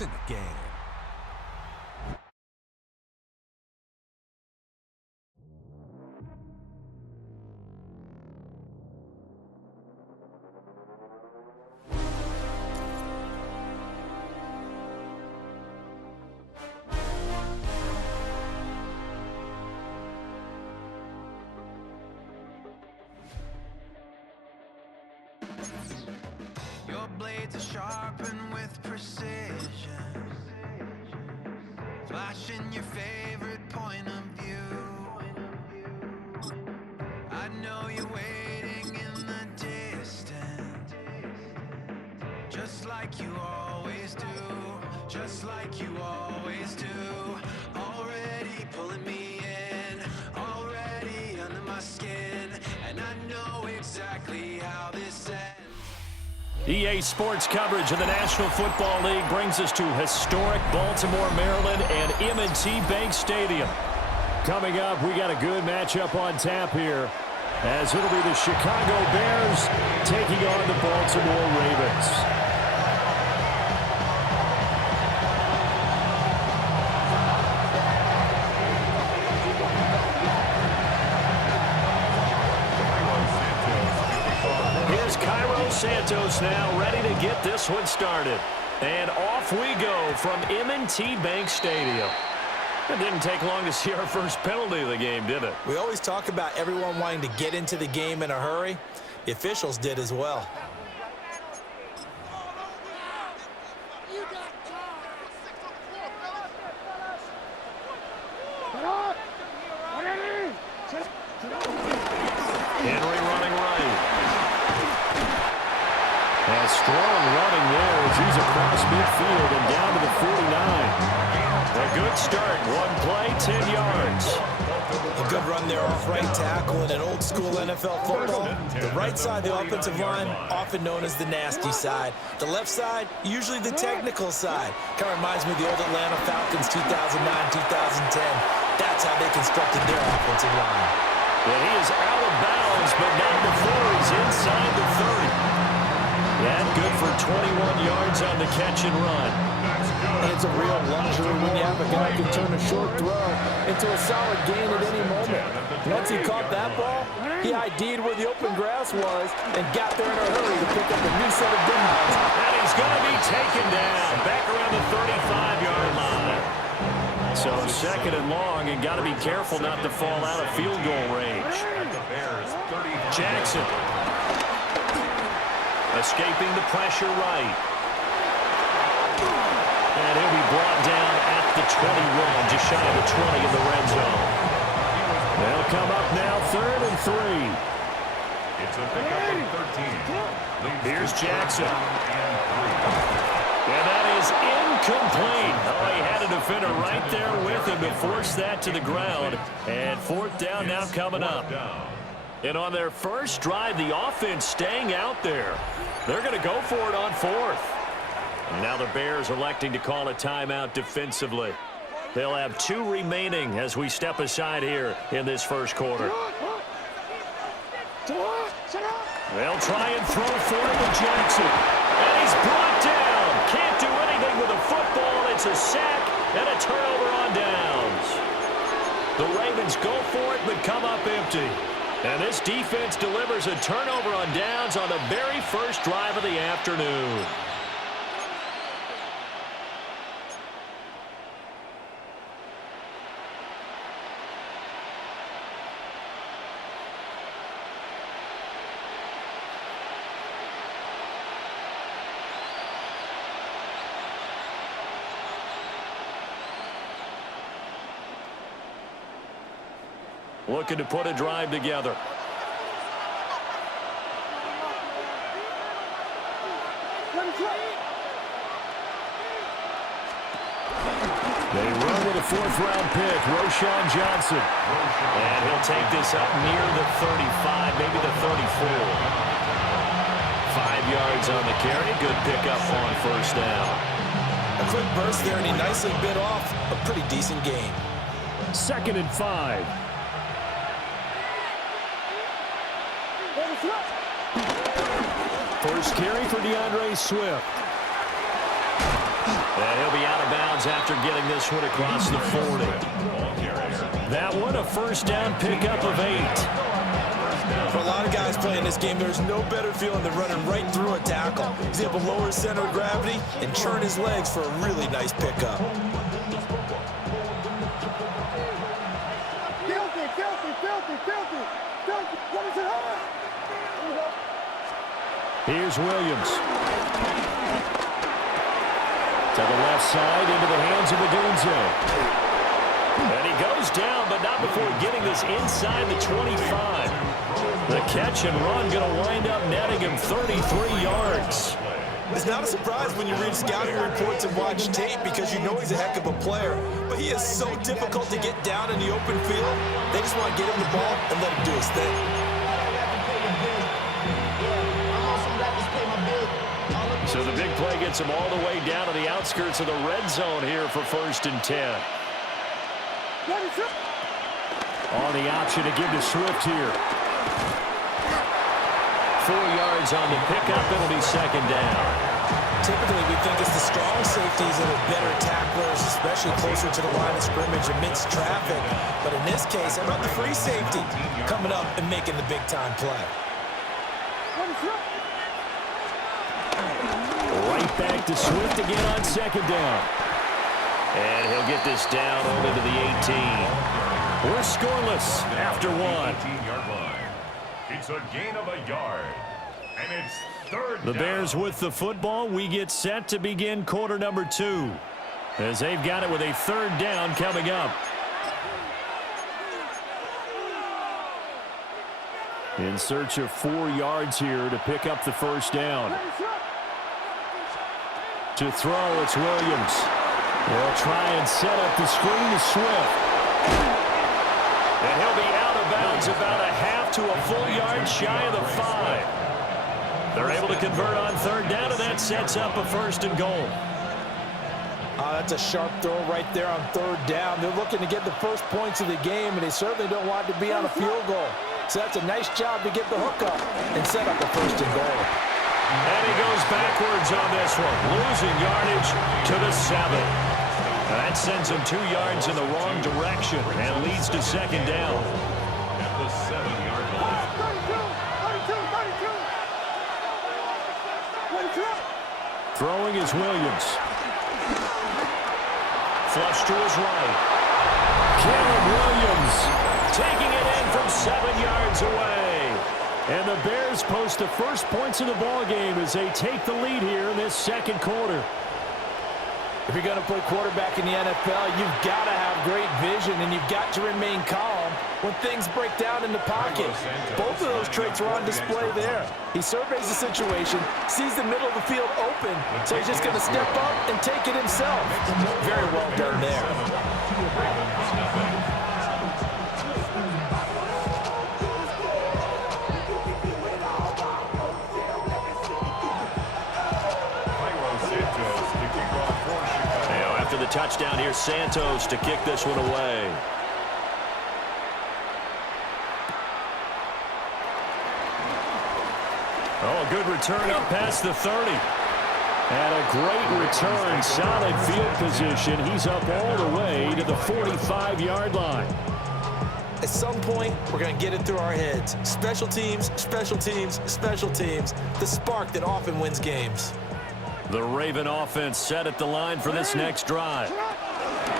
It's in the game. Your blades are sharpened with precision, flashing your favorite point of view. I know you're waiting in the distance, just like you always do, just like you always do. Already pulling me in, already under my skin, and I know exactly how this ends. EA Sports coverage of the National Football League brings us to historic Baltimore, Maryland, and M&T Bank Stadium. Coming up, we got a good matchup on tap here, as it'll be the Chicago Bears taking on the Baltimore Ravens. Santos now ready to get this one started. And off we go from M&T Bank Stadium. It didn't take long to see our first penalty of the game, did it? We always talk about everyone wanting to get into the game in a hurry. The officials did as well. Henry running right. And strong running there as he's across midfield and down to the 49. A good start. One play, 10 yards. A good run there off right tackle in an old-school NFL football. The right side of the offensive line, often known as the nasty side. The left side, usually the technical side. Kind of reminds me of the old Atlanta Falcons 2009-2010. That's how they constructed their offensive line. And he is out of bounds, but not before he's inside the 30. Yeah, good for 21 yards on the catch and run. And it's a real luxury when you have a guy who can turn a short throw into a solid gain at any moment. Once he caught that ball, he ID'd where the open grass was and got there in a hurry to pick up a new set of downs. And he's going to be taken down back around the 35-yard line. So second and long, and got to be careful not to fall out of field goal range. Jackson. Escaping the pressure right. And he'll be brought down at the 21, just shy of the 20 in the red zone. They'll come up now, 3rd and 3. It's a pickup of 13. Here's Jackson. And that is incomplete. Oh, he had a defender right there with him to force that to the ground. And 4th down now coming up. And on their first drive, the offense staying out there. They're going to go for it on 4th. And now the Bears electing to call a timeout defensively. They'll have 2 remaining as we step aside here in this first quarter. They'll try and throw for it with Jackson. And he's brought down. Can't do anything with a football. It's a sack and a turnover on downs. The Ravens go for it but come up empty. And this defense delivers a turnover on downs on the very first drive of the afternoon. Looking to put a drive together. They run with a 4th-round pick, Roschon Johnson. And he'll take this up near the 35, maybe the 34. 5 yards on the carry. Good pickup on 1st down. A quick burst there, and he nicely bit off a pretty decent gain. 2nd and 5. First carry for DeAndre Swift. And he'll be out of bounds after getting this one across the 40. That one a first down pickup of 8. For a lot of guys playing this game, there's no better feeling than running right through a tackle. He's able to lower his center of gravity and churn his legs for a really nice pickup. Here's Williams. To the left side, into the hands of Odunze. And he goes down, but not before getting this inside the 25. The catch and run going to wind up netting him 33 yards. It's not a surprise when you read scouting reports and watch tape because you know he's a heck of a player. But he is so difficult to get down in the open field. They just want to get him the ball and let him do his thing. So the big play gets him all the way down to the outskirts of the red zone here for 1st and 10. On the option to give to Swift here. 4 yards on the pickup. It'll be 2nd down. Typically, we think it's the strong safeties that are better tacklers, especially closer to the line of scrimmage amidst traffic. But in this case, how about the free safety coming up and making the big-time play? Right back to Swift again on 2nd down. And he'll get this down only to the 18. We're scoreless after 1. 18-yard line. It's a gain of a yard. And it's 3rd The down. Bears with the football. We get set to begin quarter number 2. As they've got it with a 3rd down coming up. In search of 4 yards here to pick up the 1st down. To throw, it's Williams. They'll try and set up the screen to Swift. And he'll be out of bounds about a half to a full yard shy of the 5. They're able to convert on 3rd down, and that sets up a 1st and goal. That's a sharp throw right there on 3rd down. They're looking to get the first points of the game, and they certainly don't want to be on a field goal. So that's a nice job to get the hook up and set up a 1st and goal. And he goes backwards on this one, losing yardage to the 7. That sends him 2 yards in the wrong direction and leads to 2nd down. At the 7-yard line. Throwing is Williams. Flush to his right. Caleb Williams taking it in from 7 yards away. And the Bears post the first points of the ball game as they take the lead here in this 2nd quarter. If you're going to play quarterback in the NFL, you've got to have great vision, and you've got to remain calm when things break down in the pocket. Both of those traits were on display there. He surveys the situation, sees the middle of the field open, so he's just going to step up and take it himself. Very well done there. After the touchdown, here's Santos to kick this one away. Oh, a good return up past the 30. And a great return, solid field position. He's up all the way to the 45-yard line. At some point, we're going to get it through our heads. Special teams, special teams, special teams. The spark that often wins games. The Raven offense set at the line for this next drive.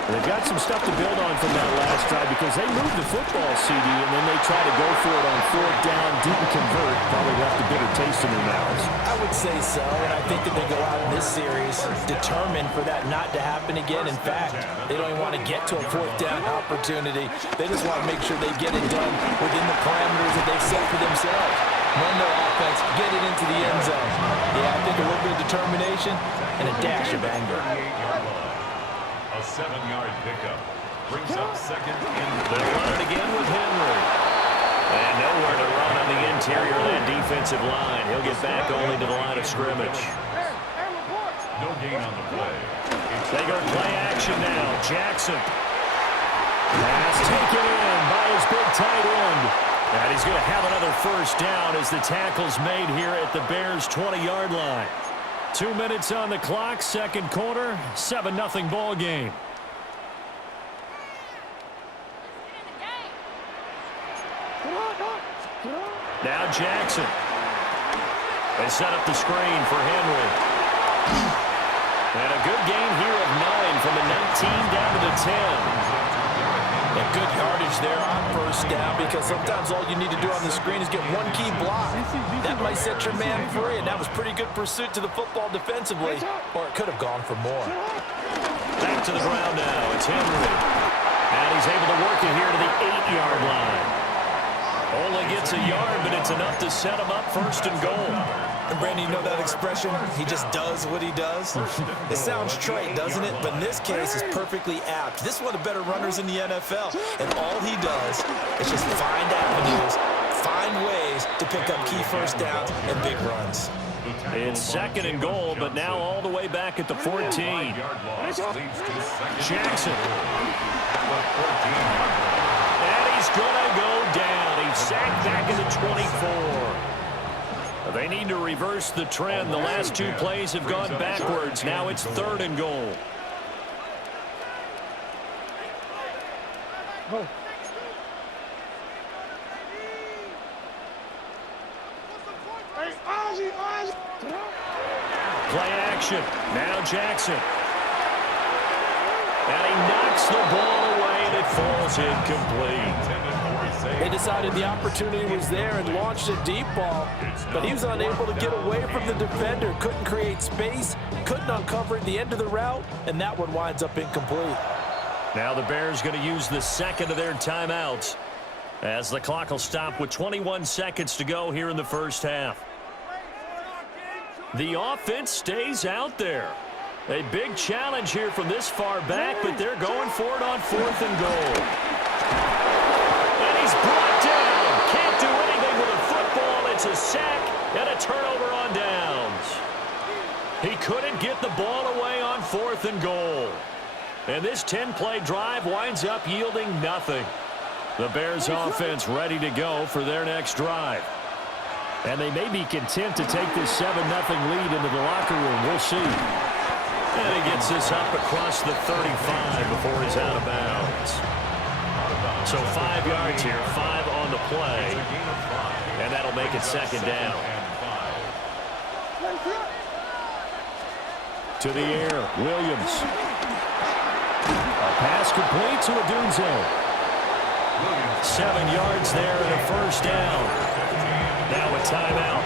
They've got some stuff to build on from that last drive because they moved the football, CD, and then they try to go for it on 4th down, didn't convert, probably left a bitter taste in their mouths. I would say so, and I think that they go out in this series determined for that not to happen again. In fact, they don't even want to get to a 4th down opportunity. They just want to make sure they get it done within the parameters that they've set for themselves. Run their offense, get it into the end zone. Yeah, I think a little bit of determination and a dash of anger. A 7-yard pickup brings up 2nd and They run it again with Henry. And nowhere to run on the interior of that defensive line. He'll get back only to the line of scrimmage. no gain on the play. They go play action now. Jackson. Pass taken in by his big tight end. And he's going to have another 1st down as the tackle's made here at the Bears' 20-yard line. 2 minutes on the clock, second quarter, 7-0 ball game. Now Jackson. They set up the screen for Henry. And a good gain here of 9 from the 19 down to the 10. A good yardage there on first down, because sometimes all you need to do on the screen is get one key block. That might set your man free, and that was pretty good pursuit to the football defensively, or it could have gone for more. Back to the ground now. It's Henry. And he's able to work it here to the 8-yard line. Only gets a yard, but it's enough to set him up first and goal. And Brandon, you know that expression? He just does what he does. It sounds trite, doesn't it? But in this case, it's perfectly apt. This is one of the better runners in the NFL. And all he does is just find avenues, find ways to pick up key first downs and big runs. It's second and goal, but now all the way back at the 14. Jackson. And he's going to go down. He's sacked back at the 24. They need to reverse the trend. The last 2 plays have gone backwards. Now it's third and goal. Play action. Now Jackson. And he knocks the ball away, and it falls incomplete. They decided the opportunity was there and launched a deep ball, but he was unable to get away from the defender, couldn't create space, couldn't uncover at the end of the route, and that one winds up incomplete. Now the Bears going to use the second of their timeouts as the clock will stop with 21 seconds to go here in the first half. The offense stays out there. A big challenge here from this far back, but they're going for it on 4th and goal. And he's brought down. Can't do anything with a football. It's a sack and a turnover on downs. He couldn't get the ball away on 4th and goal. And this 10-play drive winds up yielding nothing. The Bears offense ready to go for their next drive. And they may be content to take this 7-0 lead into the locker room. We'll see. And he gets this up across the 35 before he's out of bounds. So 5 yards here, 5 on the play. And that'll make it second down. To the air, Williams. A pass complete to Odunze. 7 yards there and a first down. Now a timeout.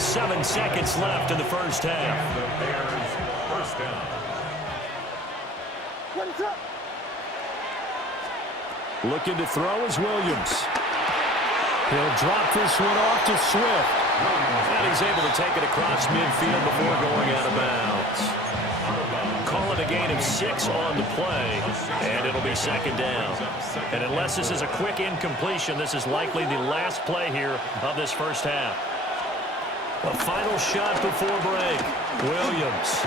7 seconds left in the first half. The Bears first down. Looking to throw is Williams. He'll drop this one off to Swift. And he's able to take it across midfield before going out of bounds. Call it a gain of 6 on the play, and it'll be second down. And unless this is a quick incompletion, this is likely the last play here of this first half. A final shot before break. Williams.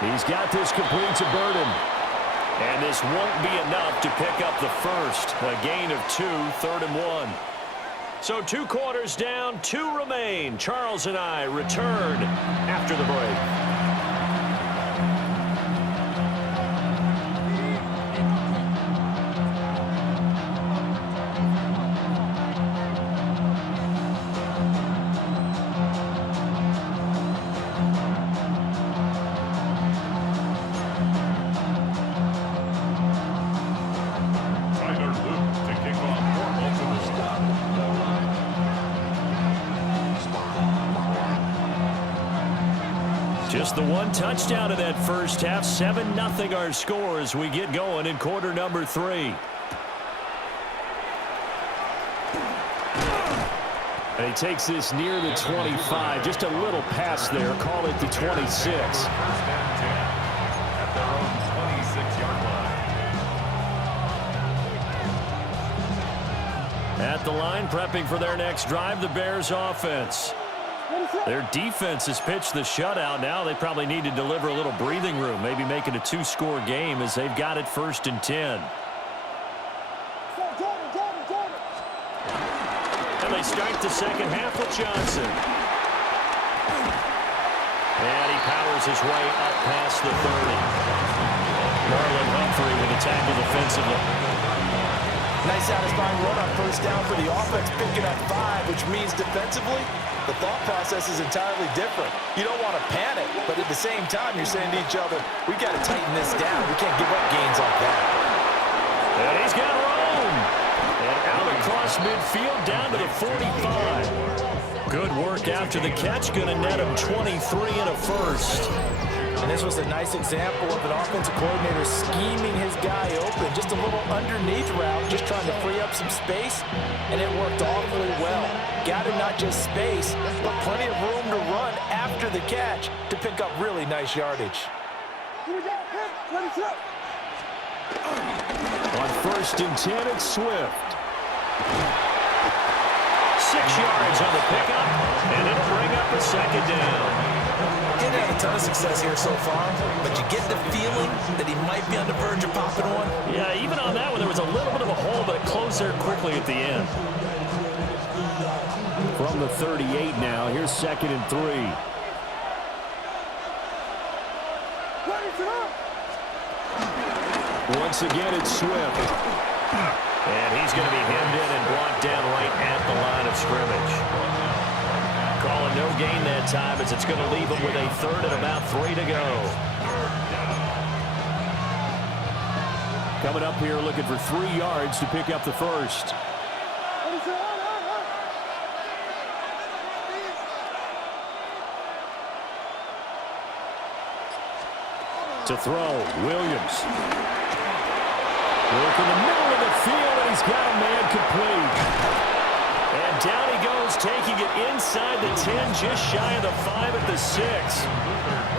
He's got this complete to Burden. And this won't be enough to pick up the first. A gain of 2, 3rd and 1. So 2 quarters down, 2 remain. Charles and I return after the break. Just the 1 touchdown in that first half. 7-0 our score as we get going in quarter number 3. And he takes this near the 25. Just a little pass there. Call it the 26. First and 10 at their own 26-yard line. At the line, prepping for their next drive, the Bears offense. Their defense has pitched the shutout. Now they probably need to deliver a little breathing room, maybe make it a 2-score game as they've got it 1st and 10. And they start the second half with Johnson. And he powers his way up past the 30. Marlon Humphrey with the tackle defensively. Nice satisfying run on first down for the offense, picking up 5, which means defensively, the thought process is entirely different. You don't want to panic, but at the same time, you're saying to each other, we got to tighten this down. We can't give up gains like that. And he's got room. And out across midfield down to the 45. Good work after the catch. Going to net him 23 and a first. And this was a nice example of an offensive coordinator scheming his guy open. Just a little underneath route, just trying to free up some space, and it worked awfully well. Got him not just space, but plenty of room to run after the catch to pick up really nice yardage. On 1st and 10, it's Swift. 6 yards on the pickup, and it'll bring up a second down. He didn't have a ton of success here so far, but you get the feeling that he might be on the verge of popping one. Yeah, even on that one, there was a little bit of a hole, but it closed there quickly at the end. From the 38 now, here's 2nd and 3. Once again, it's Swift. And he's going to be hemmed in and brought down right at the line of scrimmage. Calling no gain that time as it's going to leave him with a 3rd and about 3 to go. Coming up here looking for 3 yards to pick up the first. To throw, Williams. Work in the middle of the field, and he's got a man complete. And down he goes, taking it inside the 10, just shy of the 5 at the 6.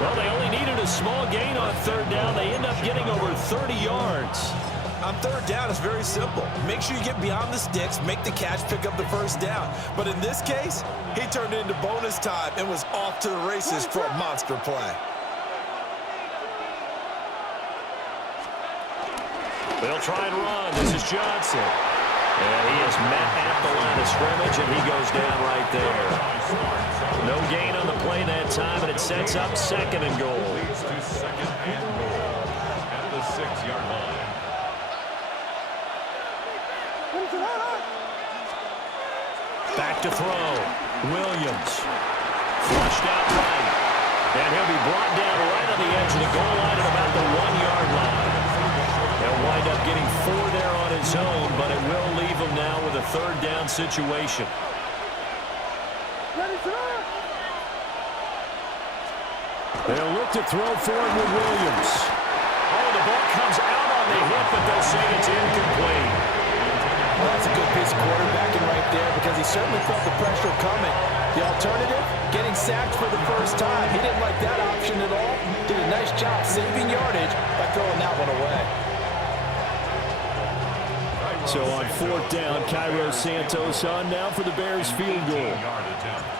Well, they only needed a small gain on 3rd down. They end up getting over 30 yards. On 3rd down, it's very simple. Make sure you get beyond the sticks, make the catch, pick up the first down. But in this case, he turned it into bonus time and was off to the races for a monster play. They'll try and run. This is Johnson. And he is met at the line of scrimmage, and he goes down right there. No gain on the play that time, and it sets up 2nd and goal. Leads to 2nd and goal at the 6-yard line. Back to throw. Williams. Flushed out right. And he'll be brought down right on the edge of the goal line at about the 1-yard line. He'll wind up getting 4 there on his own, but it will leave him now with a 3rd down situation. They'll look to throw forward with Williams. Oh, the ball comes out on the hit, but they'll say it's incomplete. Well, that's a good piece of quarterbacking right there because he certainly felt the pressure coming. The alternative, getting sacked for the first time. He didn't like that option at all. Did a nice job saving yardage by throwing that one away. So on 4th down, Cairo Santos on now for the Bears field goal.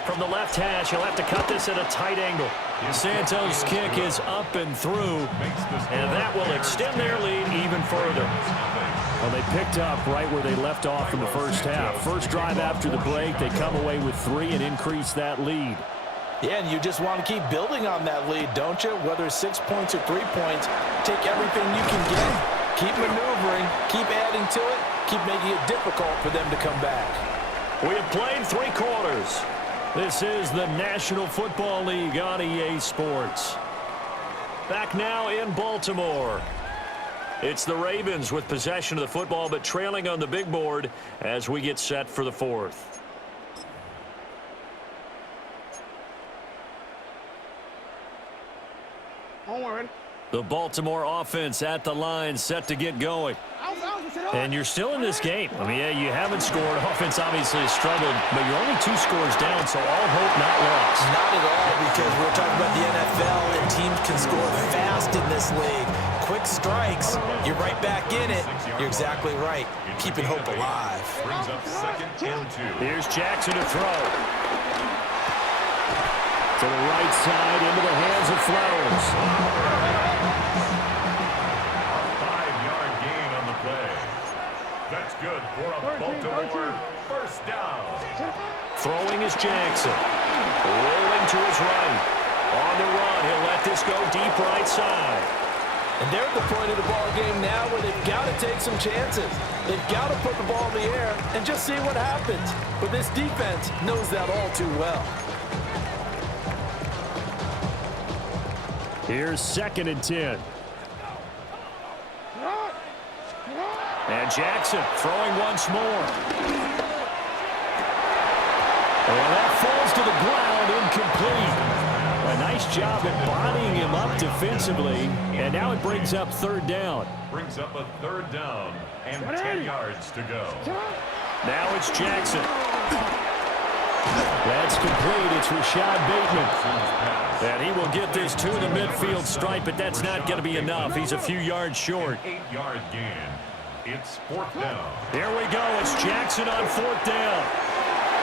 From the left hash, he'll have to cut this at a tight angle. Santos' kick is up and through, and that will extend their lead even further. Well, they picked up right where they left off in the first half. First drive after the break, they come away with 3 and increase that lead. Yeah, and you just want to keep building on that lead, don't you? Whether it's 6 points or 3 points, take everything you can get. Keep maneuvering, keep adding to it, keep making it difficult for them to come back. We have played 3 quarters. This is the National Football League on EA Sports. Back now in Baltimore. It's the Ravens with possession of the football, but trailing on the big board as we get set for the 4th. The Baltimore offense at the line, set to get going. And you're still in this game. I mean, yeah, you haven't scored. Offense obviously has struggled, but you're only 2 scores down, so all hope not lost. Not at all, because we're talking about the NFL, and teams can score fast in this league. Quick strikes, you're right back in it. You're exactly right. Keeping hope alive. Brings up 2nd and 2. Here's Jackson to throw. To the right side, into the hands of Flowers. 5-yard gain on the play. That's good for a Baltimore first down. Throwing is Jackson. Rolling to his right. On the run, he'll let this go deep right side. And they're at the point of the ball game now where they've got to take some chances. They've got to put the ball in the air and just see what happens. But this defense knows that all too well. Here's 2nd and 10. And Jackson throwing once more. And that falls to the ground, incomplete. A nice job at bodying him up defensively. And now it brings up 3rd down. Brings up a 3rd down and 10 yards to go. Now it's Jackson. That's complete. It's Rashad Bateman. And he will get this to the midfield stripe, but that's not going to be enough. He's a few yards short. 8-yard gain. It's 4th down. Here we go. It's Jackson on 4th down.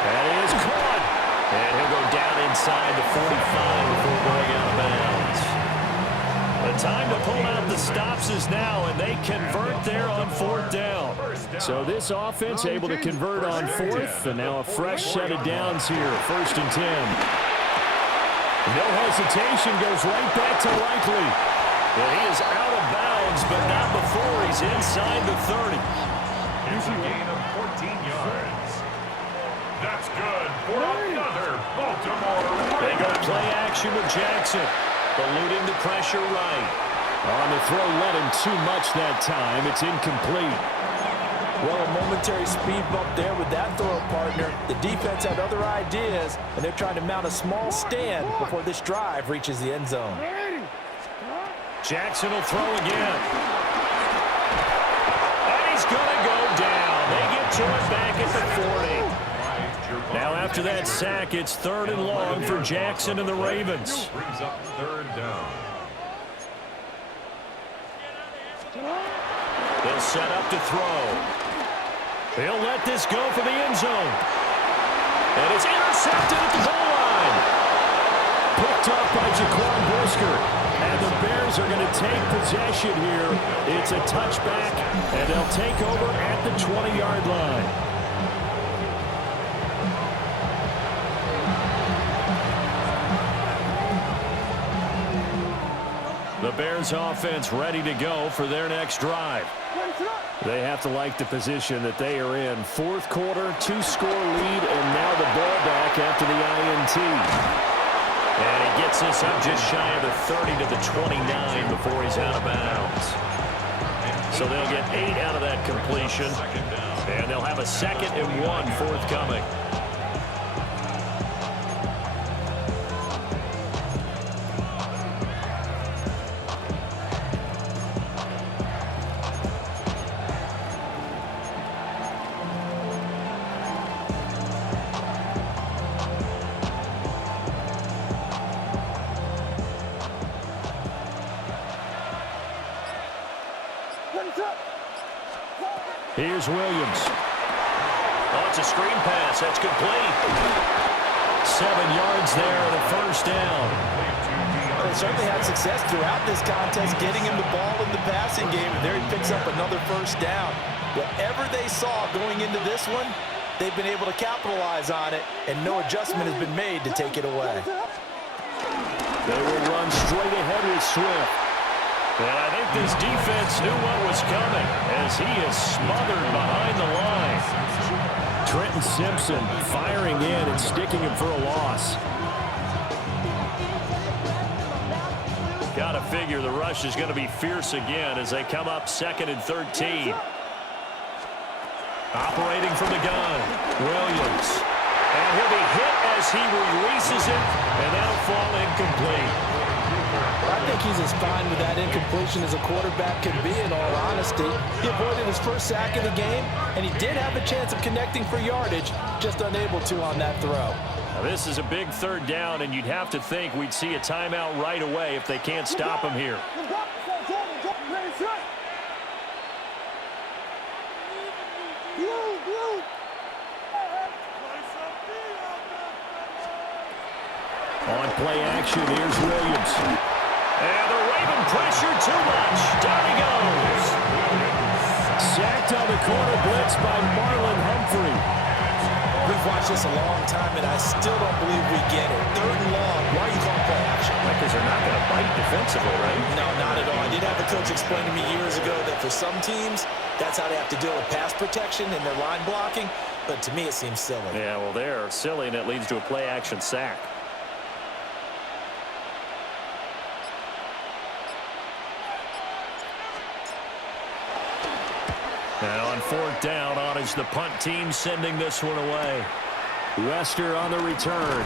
That is caught. And he'll go down inside the 45 before going out of bounds. The time to pull out the stops is now, and they convert there on 4th down. So this offense able to convert on 4th, and now a fresh set of downs here. 1st and 10. No hesitation, goes right back to Likely. And he is out of bounds, but not before he's inside the 30. Here's a gain of 14 yards. That's good for another Baltimore. They go play action with Jackson, eluding the pressure right. On the throw, let him too much that time. It's incomplete. Well, a momentary speed bump there with that throw partner. The defense had other ideas, and they're trying to mount a small stand before this drive reaches the end zone. Jackson will throw again. And he's going to go down. They get to it back at the 40. Now after that sack, it's 3rd and long for Jackson and the Ravens. Brings up 3rd down. They'll set up to throw. He'll let this go for the end zone. And it's intercepted at the goal line. Picked up by Jaquan Brisker. And the Bears are going to take possession here. It's a touchback, and they'll take over at the 20-yard line. The Bears offense ready to go for their next drive. They have to like the position that they are in. 4th quarter, 2-score lead, and now the ball back after the INT. And he gets this up just shy of the 30 to the 29 before he's out of bounds. So they'll get 8 out of that completion, and they'll have a 2nd and 1 forthcoming. Here's Williams. Oh, it's a screen pass. That's complete. 7 yards there and a 1st down. They certainly had success throughout this contest, getting him the ball in the passing game, and there he picks up another 1st down. Whatever they saw going into this one, they've been able to capitalize on it, and no adjustment has been made to take it away. They will run straight ahead with Swift. And I think this defense knew what was coming as he is smothered behind the line. Trenton Simpson firing in and sticking him for a loss. Got to figure the rush is going to be fierce again as they come up 2nd and 13. Operating from the gun, Williams. And he'll be hit as he releases it, and that'll fall incomplete. I think he's as fine with that incompletion as a quarterback can be, in all honesty. He avoided his 1st sack of the game, and he did have a chance of connecting for yardage, just unable to on that throw. Now this is a big 3rd down, and you'd have to think we'd see a timeout right away if they can't stop him here. On play action, here's Williams. And the Raven pressure too much. Down he goes. Sacked on the corner blitz by Marlon Humphrey. We've watched this a long time, and I still don't believe we get it. 3rd and long. Why are you calling play action? Because they're not going to bite defensively, right? No, not at all. I did have a coach explain to me years ago that for some teams, that's how they have to deal with pass protection and their line blocking. But to me, it seems silly. Yeah, well, they're silly, and it leads to a play-action sack. Now on fourth down, on is the punt team sending this one away. Wester on the return.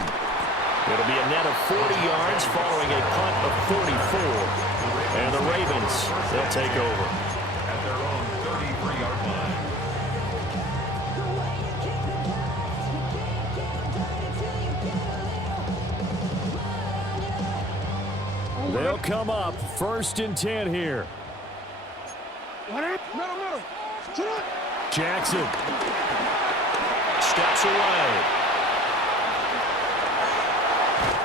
It'll be a net of 40 yards following a punt of 44. And the Ravens, they'll take over. At their own 33-yard line. They'll come up 1st and 10 here. Jackson steps away.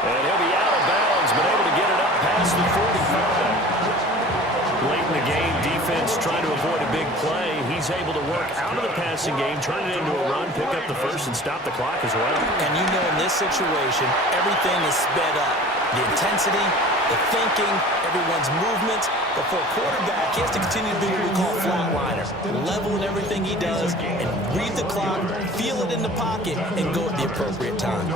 And he'll be out of bounds, but able to get it up past the 45. Late in the game, defense trying to avoid a big play. He's able to work out of the passing game, turn it into a run, pick up the first, and stop the clock as well. And you know in this situation, everything is sped up. The intensity, the thinking, everyone's movement. But for a quarterback, he has to continue to be what we call a flatliner. Level in everything he does and read the clock, feel it in the pocket, and go at the appropriate time.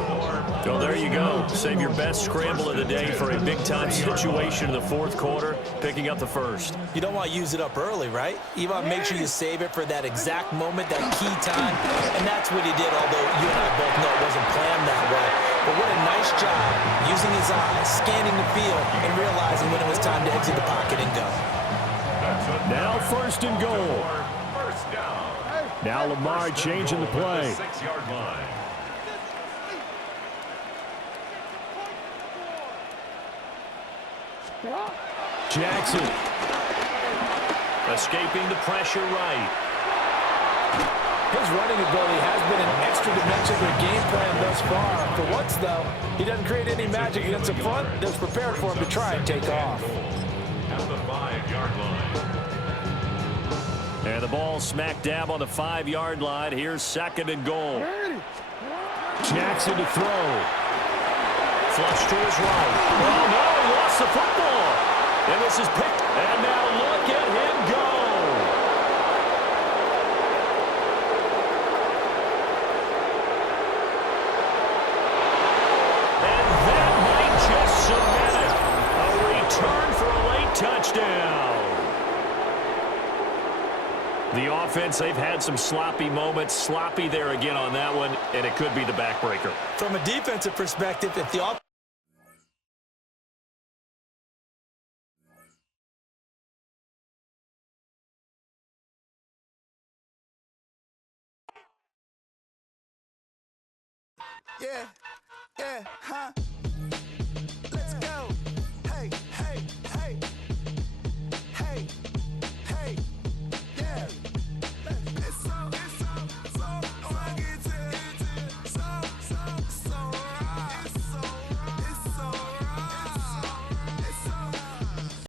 Well, there you go. Save your best scramble of the day for a big-time situation in the fourth quarter, picking up the first. You don't want to use it up early, right? You want to make sure you save it for that exact moment, that key time. And that's what he did, although you and I both know it wasn't planned that way. But what a nice job using his eyes, scanning the field, and realizing when it was time to exit the pocket and go. Now 1st and goal. First down. Now Lamar changing the play. 6-yard line. Jackson escaping the pressure right. His running ability has been an extra dimension of their game plan thus far. For once, though, he doesn't create any magic against the front that's prepared for him to try and take off. At the 5-yard line. And the ball smack dab on the 5-yard line. Here's 2nd and goal. Jackson to throw. Flush to his right. Oh, no, he lost the football. And this is picked. And now look at him go. And that might just cement it. A return for a late touchdown. The offense, they've had some sloppy moments. Sloppy there again on that one, and it could be the backbreaker. From a defensive perspective, if the offense yeah, huh?